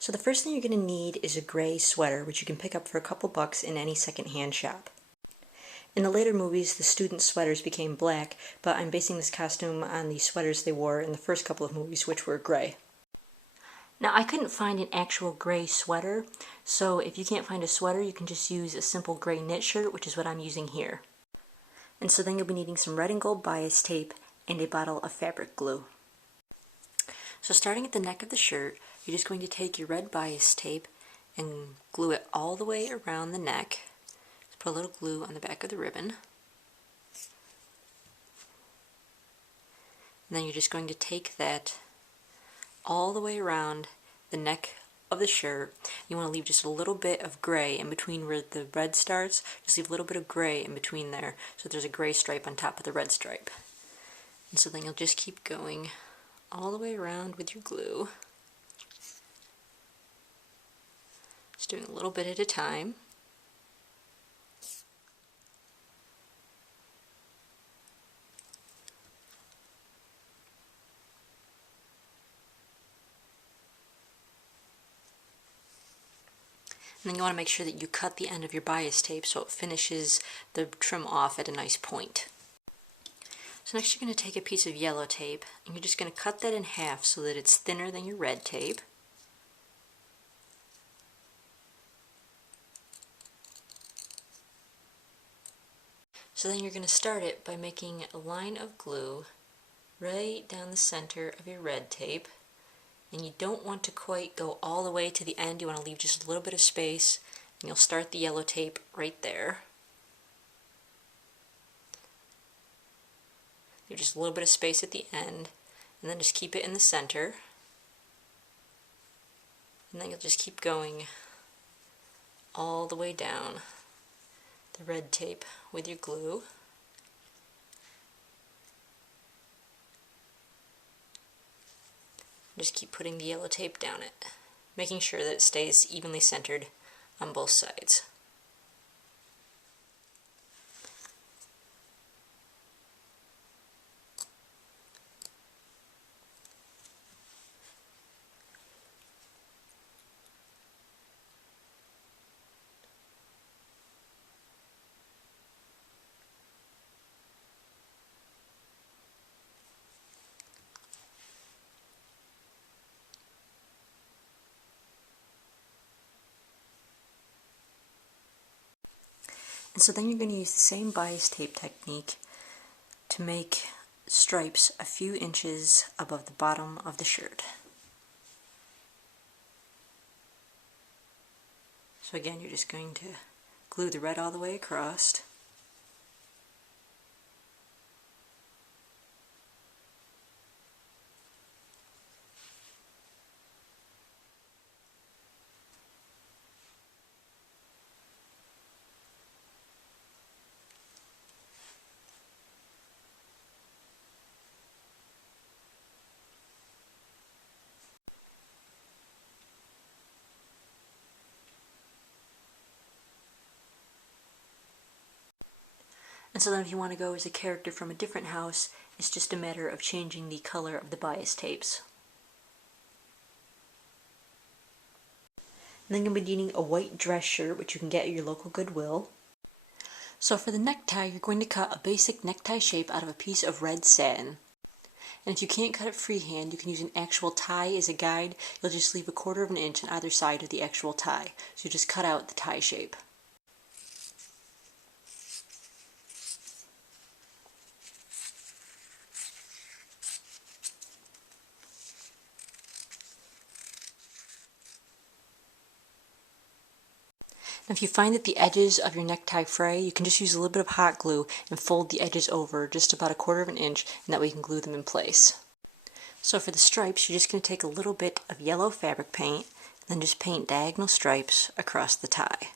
So the first thing you're going to need is a gray sweater, which you can pick up for a couple bucks in any secondhand shop. In the later movies, the student sweaters became black, but I'm basing this costume on the sweaters they wore in the first couple of movies, which were gray. Now, I couldn't find an actual gray sweater, so if you can't find a sweater, you can just use a simple gray knit shirt, which is what I'm using here. And so then you'll be needing some red and gold bias tape and a bottle of fabric glue. So starting at the neck of the shirt, you're just going to take your red bias tape and glue it all the way around the neck. Just put a little glue on the back of the ribbon. And then you're just going to take that all the way around the neck of the shirt. You want to leave just a little bit of gray in between where the red starts. Just leave a little bit of gray in between there so there's a gray stripe on top of the red stripe. And so then you'll just keep going all the way around with your glue. Just doing a little bit at a time. And then you want to make sure that you cut the end of your bias tape so it finishes the trim off at a nice point. So next you're going to take a piece of yellow tape and you're just going to cut that in half so that it's thinner than your red tape. So then you're going to start it by making a line of glue right down the center of your red tape. And you don't want to quite go all the way to the end, you want to leave just a little bit of space, and you'll start the yellow tape right there. Leave just a little bit of space at the end, and then just keep it in the center. And then you'll just keep going all the way down the red tape with your glue. Just keep putting the yellow tape down it, making sure that it stays evenly centered on both sides. And so then you're going to use the same bias tape technique to make stripes a few inches above the bottom of the shirt. So again, you're just going to glue the red all the way across. And so then if you want to go as a character from a different house, it's just a matter of changing the color of the bias tapes. And then you'll be needing a white dress shirt, which you can get at your local Goodwill. So for the necktie, you're going to cut a basic necktie shape out of a piece of red satin. And if you can't cut it freehand, you can use an actual tie as a guide. You'll just leave 1/4 of an inch on either side of the actual tie. So you just cut out the tie shape. Now if you find that the edges of your necktie fray, you can just use a little bit of hot glue and fold the edges over just about 1/4 of an inch, and that way you can glue them in place. So for the stripes, you're just going to take a little bit of yellow fabric paint, and then just paint diagonal stripes across the tie.